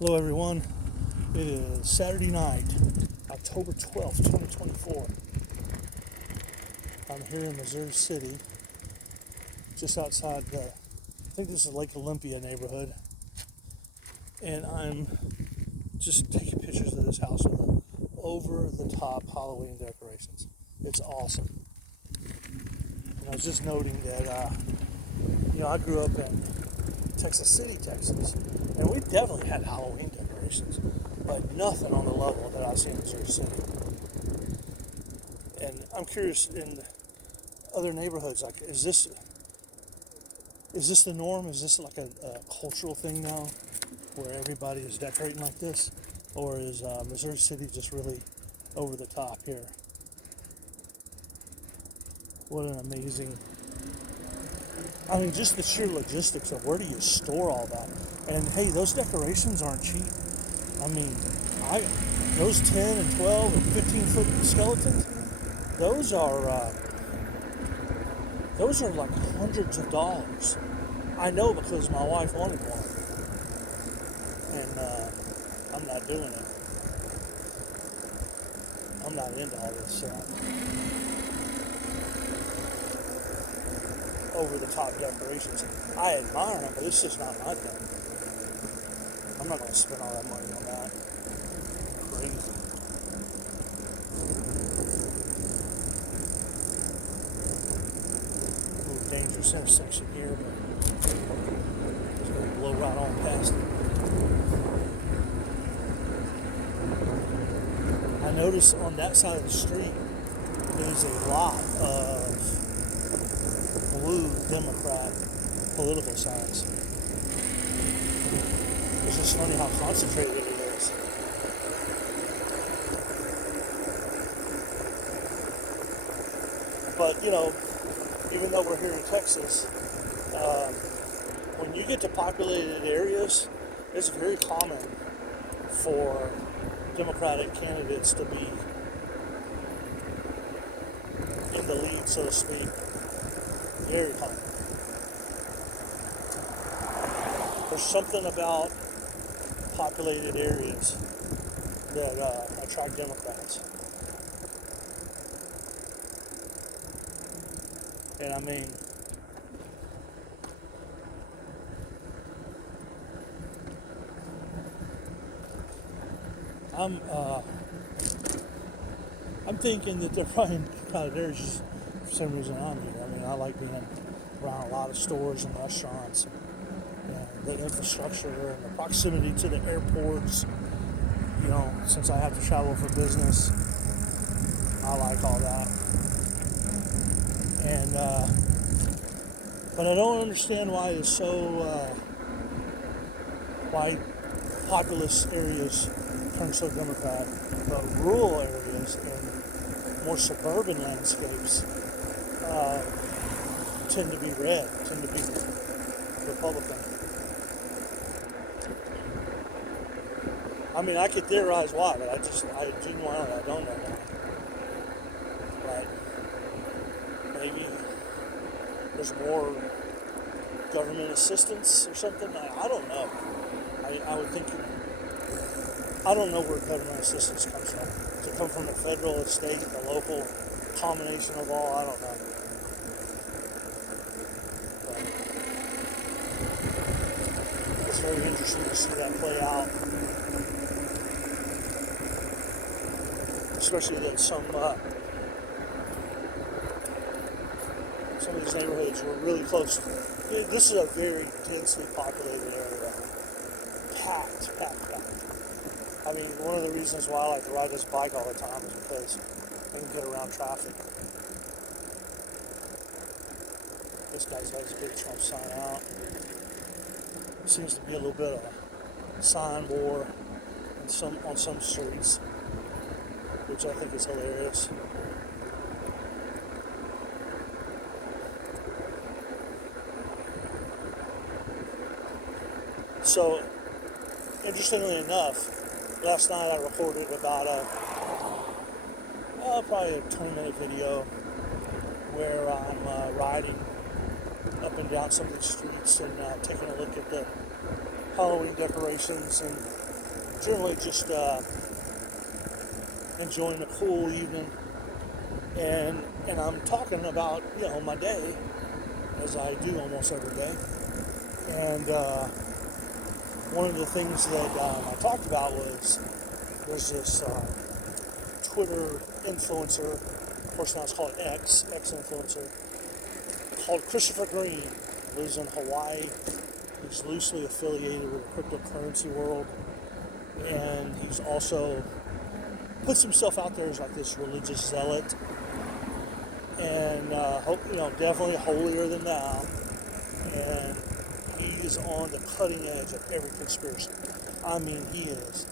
Hello everyone, it is Saturday night, October 12th, 2024. I'm here in Missouri City, just outside I think this is Lake Olympia neighborhood, and I'm just taking pictures of this house with the over-the-top Halloween decorations. It's awesome. And I was just noting that, I grew up in Texas City, Texas, and we definitely had Halloween decorations, but nothing on the level that I see in Missouri City. And I'm curious, in other neighborhoods, like, is this the norm? Is this like a cultural thing now, where everybody is decorating like this, or is Missouri City just really over the top here? What an amazing! I mean, just the sheer logistics of where do you store all that? And hey, those decorations aren't cheap. I mean, those 10 and 12 and 15-foot skeletons, those are like hundreds of dollars. I know because my wife wanted one, and I'm not doing it. I'm not into all this over-the-top decorations. I admire them, but it's just not my thing. I'm not going to spend all that money on that. Crazy. A little dangerous intersection here, but it's going to blow right on past it. I notice on that side of the street, there's a lot of blue Democrat political signs. It's just funny how concentrated it is. But, even though we're here in Texas, when you get to populated areas, it's very common for Democratic candidates to be in the lead, so to speak. Very common. There's something about populated areas that attract Democrats. And I mean, I'm thinking that they're probably kind of there just for some reason I'm here. I mean, I like being around a lot of stores and restaurants, and the infrastructure and the proximity to the airports. Since I have to travel for business, I like all that. And but I don't understand why it's so why populous areas turn so Democrat, but rural areas and more suburban landscapes tend to be red, tend to be Republican. I mean, I could theorize why, but I genuinely don't know why. But maybe there's more government assistance or something. I don't know. I would think. I don't know where government assistance comes from. Does it come from the federal, the state, the local, combination of all? I don't know. But it's very interesting to see that play out. Especially that some of these neighborhoods were really close. This is a very densely populated area. Packed. I mean, one of the reasons why I like to ride this bike all the time is because I can get around traffic. This guy's has a big Trump sign out. Seems to be a little bit of a sign war on some streets, which I think is hilarious. So, interestingly enough, last night I recorded about probably a 20-minute video where I'm riding up and down some of the streets and taking a look at the Halloween decorations, and generally just enjoying a cool evening. And I'm talking about, my day, as I do almost every day. And one of the things that I talked about was there's this Twitter influencer, of course now it's called X influencer, called Christopher Green. Lives in Hawaii. He's loosely affiliated with the cryptocurrency world, and he's also puts himself out there as like this religious zealot, and definitely holier than thou. And he is on the cutting edge of every conspiracy. I mean, he is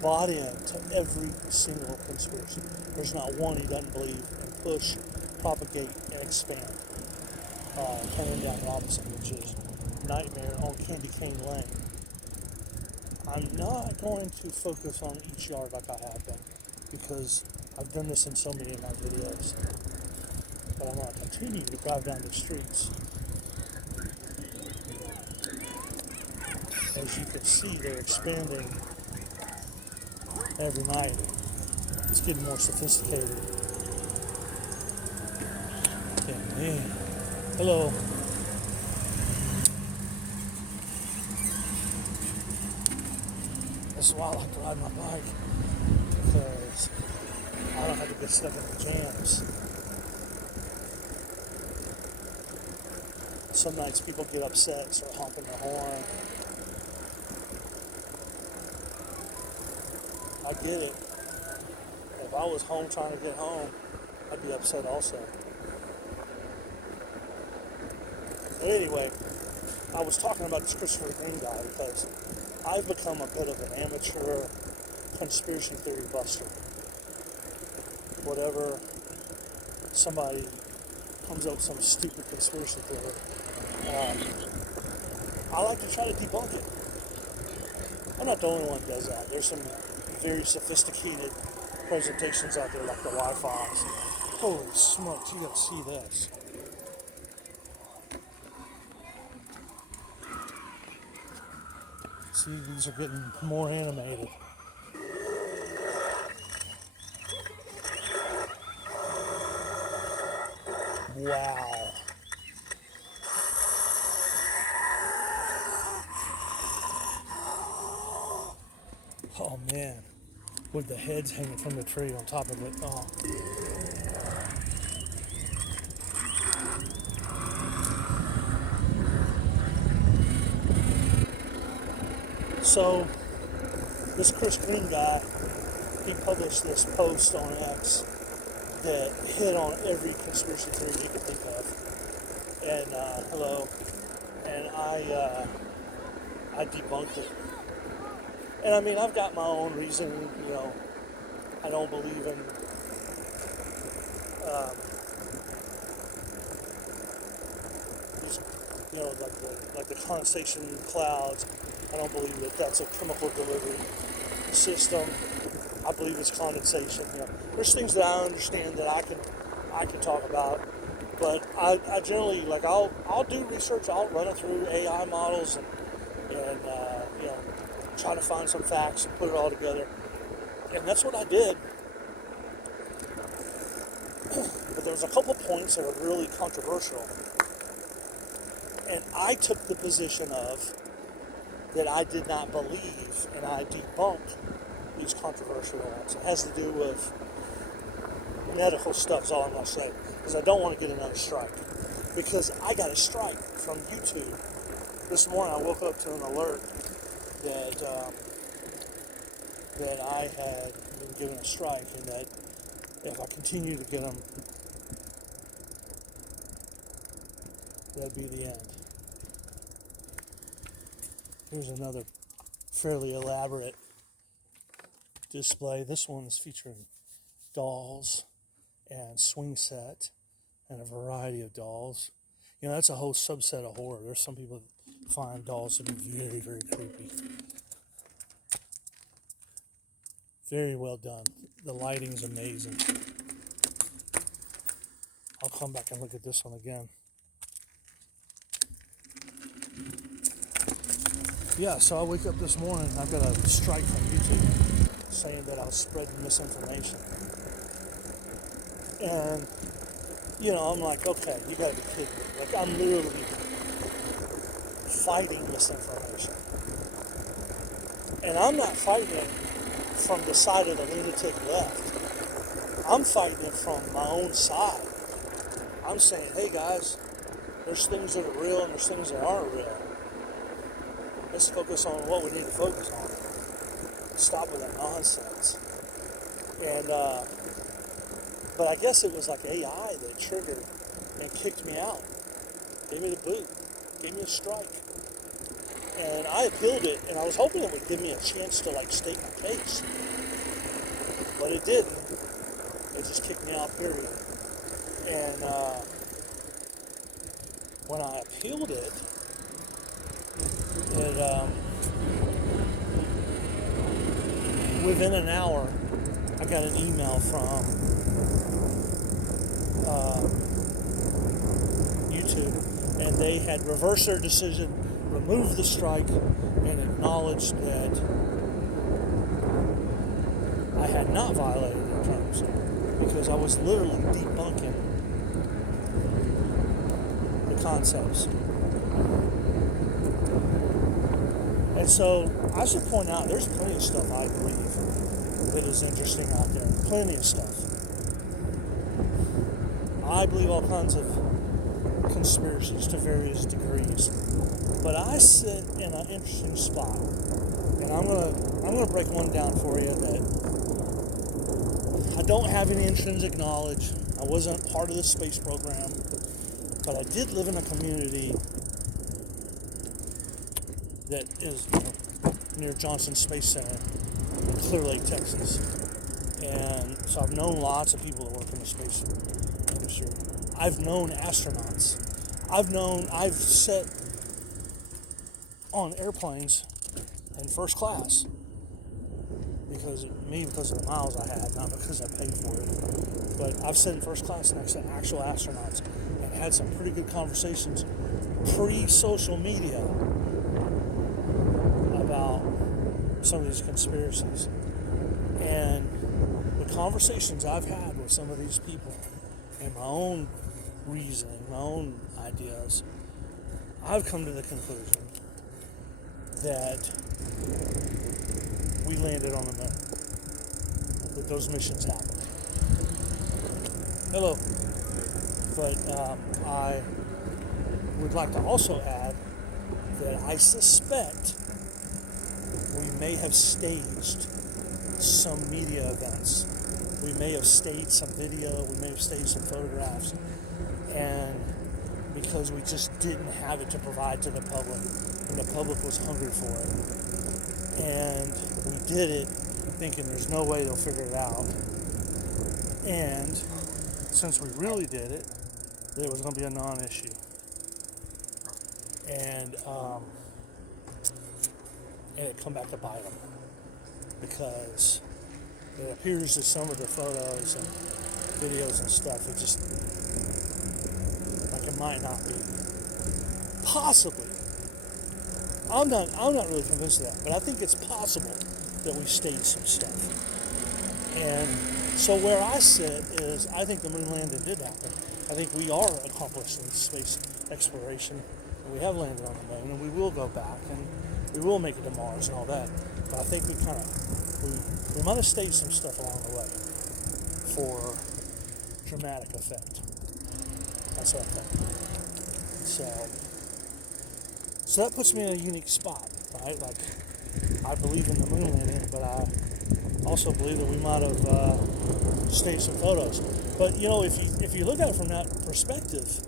bought into every single conspiracy. There's not one he doesn't believe and push, propagate, and expand. Turning down Robinson, which is nightmare on Candy Cane Lane. I'm not going to focus on each yard like I have been, because I've done this in so many of my videos. But I'm going to continue to drive down the streets. As you can see, they're expanding every night. It's getting more sophisticated. Yeah, man. Hello. This is why I like to ride my bike, because I don't have to get stuck in the jams. Some nights people get upset, start honking their horn. I get it. If I was home trying to get home, I'd be upset also. But anyway, I was talking about this Christopher Green guy because I've become a bit of an amateur conspiracy theory buster. Whatever somebody comes up with some stupid conspiracy theory, I like to try to debunk it. I'm not the only one who does that. There's some very sophisticated presentations out there like the Wi-Fi's. Holy smokes, you gotta see this. See, these are getting more animated. Wow. Oh man, with the heads hanging from the tree on top of it. Oh. So, this Chris Green guy, he published this post on X that hit on every conspiracy theory he could think of. And, hello. And I debunked it. And I mean, I've got my own reason, I don't believe in these, like the condensation clouds. I don't believe that that's a chemical delivery system. I believe it's condensation. There's things that I understand that I can talk about, but I generally I'll do research. I'll run it through AI models and try to find some facts and put it all together. And that's what I did. But there was a couple points that are really controversial. And I took the position of that I did not believe, and I debunked these controversial ones. It has to do with medical stuff is all I'm going to say. Because I don't want to get another strike. Because I got a strike from YouTube. This morning I woke up to an alert that I had been given a strike, and that if I continue to get them, that'd be the end. Here's another fairly elaborate display. This one is featuring dolls and swing set and a variety of dolls. That's a whole subset of horror. There's some people that find dolls to be very, very creepy. Very well done. The lighting's amazing. I'll come back and look at this one again. Yeah, so I wake up this morning, I've got a strike from YouTube saying that I was spreading misinformation. And, I'm like, okay, you gotta be kidding me. Like, I'm literally fighting misinformation. And I'm not fighting it from the side of the lunatic left. I'm fighting it from my own side. I'm saying, hey guys, there's things that are real and there's things that aren't real. Let's focus on what we need to focus on. Stop with that nonsense. And, but I guess it was like AI that triggered and kicked me out. Gave me the boot. Gave me a strike. And I appealed it, and I was hoping it would give me a chance to, state my case. But it didn't. It just kicked me out, period. And when I appealed it, within an hour, I got an email from YouTube, and they had reversed their decision, removed the strike, and acknowledged that I had not violated their terms, because I was literally debunking the concepts. And so I should point out, there's plenty of stuff I believe that is interesting out there. Plenty of stuff. I believe all kinds of conspiracies to various degrees. But I sit in an interesting spot. And I'm gonna break one down for you that I don't have any intrinsic knowledge. I wasn't part of the space program. But I did live in a community that is near Johnson Space Center in Clear Lake, Texas. And so I've known lots of people that work in the space industry. I've known astronauts. I've sat on airplanes in first class because of the miles I had, not because I paid for it. But I've sat in first class next to actual astronauts and had some pretty good conversations pre-social media about some of these conspiracies. And the conversations I've had with some of these people and my own reasoning, my own ideas, I've come to the conclusion that we landed on the moon, that those missions happened. Hello. But I would like to also add that I suspect we may have staged some media events. We may have staged some video, we may have staged some photographs, and because we just didn't have it to provide to the public, and the public was hungry for it. And we did it thinking there's no way they'll figure it out. And since we really did it, it was going to be a non-issue. And it come back to bite them, because it appears that some of the photos and videos and stuff are just like it might not be. Possibly. I'm not really convinced of that, but I think it's possible that we staged some stuff. And so where I sit is, I think the moon landing did happen. I think we are accomplishing space exploration, and we have landed on the moon, and we will go back, and we will make it to Mars and all that. But I think we might have staged some stuff along the way for dramatic effect. That's what I think. So that puts me in a unique spot, right? Like, I believe in the moon landing, but I also believe that we might have staged some photos. But if you look at it from that perspective,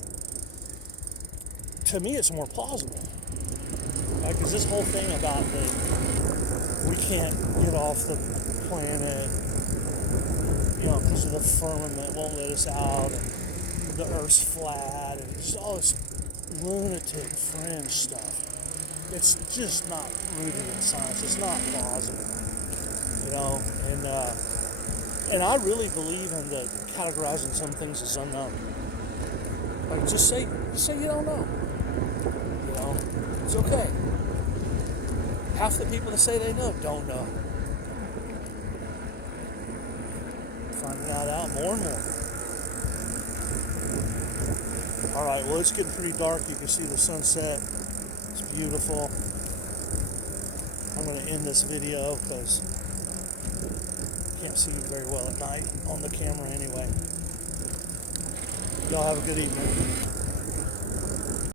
to me it's more plausible. Right? Because this whole thing about that we can't get off the planet, because of the firmament won't let us out, and the Earth's flat, and just all this lunatic fringe stuff. It's just not rooted in science. It's not plausible, and I really believe in the categorizing some things as unknown. Like, just say you don't know. It's okay. Half the people that say they know don't know. Finding that out more and more. Alright, well, it's getting pretty dark. You can see the sunset. It's beautiful. I'm going to end this video because I can't see very well at night on the camera anyway. Y'all have a good evening.